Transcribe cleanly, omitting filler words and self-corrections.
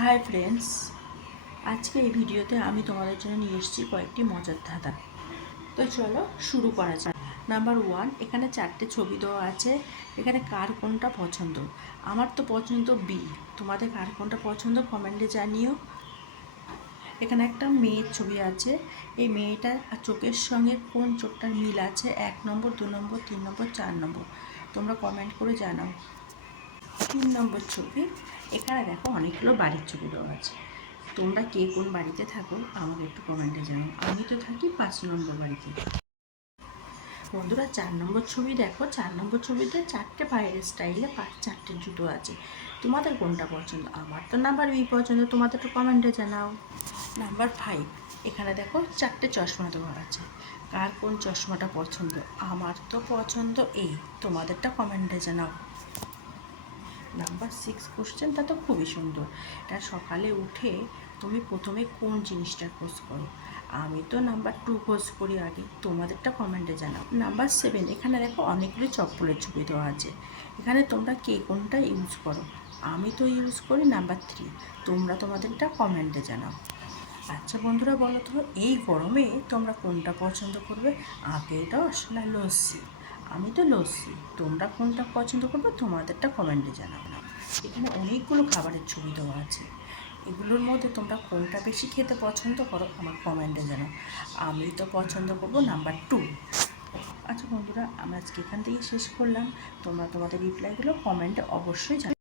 Hi friends, আজকে এই ভিডিওতে আমি তোমাদের জন্য নিয়ে এসেছি কয়েকটি মজার ধাঁধা। তো চলো শুরু করা যাক। নাম্বার 1, এখানে 4টে ছবি দেওয়া আছে। এখানে কার কোনটা পছন্দ? আমার তো পছন্দ বি। তোমাদের কার কোনটা পছন্দ কমেন্টে জানিও। এখানে একটা মেয়ের ছবি আছে। এই মেয়েটার চোখের সঙ্গে কোন চোখটার মিল আছে? 1 নম্বর, 2 নম্বর, 3 নম্বর, 4 নম্বর। তোমরা কমেন্ট করে জানাও। 3 নম্বর ছবি। এখানে দেখো অনেকগুলো বাড়ির ছবি দেওয়া আছে। তোমরা কে কোন বাড়িতে থাকো আমাকে একটু কমেন্টে জানাও। আমি তো থাকি 5 নম্বর বাড়িতে। বন্ধুরা 4 নম্বর ছবি দেখো। 4 নম্বর ছবিতে 4টে পায়ের স্টাইলে 4টে জুতো আছে। তোমাদের কোনটা পছন্দ? আমার তো নাম্বার বি পছন্দ। তোমাদের তো কমেন্টে জানাও। নাম্বার 5, এখানে দেখো 4টে চশমা দেওয়া আছে। কার কোন চশমাটা পছন্দ? আমার তো পছন্দ এই। তোমাদেরটা কমেন্টে জানাও। নাম্বার 6 কোশ্চেনটা তো খুবই সুন্দর। এটা সকালে উঠে তুমি প্রথমে কোন জিনিসটা খোঁজ করো? আমি তো নাম্বার 2 খোঁজ করি আগে। তোমাদেরটা কমেন্টে জানাও। নাম্বার 7, এখানে দেখো অনেকগুলো চপ্পলের ছবি দেওয়া আছে। এখানে তোমরা কে কোনটা ইউজ করো? আমি তো ইউজ করি নাম্বার 3। তোমরা তোমাদেরটা কমেন্টে জানাও। আচ্ছা বন্ধুরা, বলো তো এই গরমে তোমরা কোনটা পছন্দ করবে? আখের রস না লস্যি? আমি তো লস্যি। তোমরা কোনটা পছন্দ করবে? তোমাদেরটা কমেন্টে জানাও। এখানে অনেকগুলো খাবারের ছবি দেওয়া আছে। এগুলোর মধ্যে তোমরা কোনটা বেশি খেতে পছন্দ করো আমার কমেন্টে জানাও। আমি তো পছন্দ করবো নাম্বার 2। আচ্ছা বন্ধুরা, আমরা আজকে এখান থেকে শেষ করলাম। তোমরা তোমাদের রিপ্লাইগুলো কমেন্টে অবশ্যই জানাও।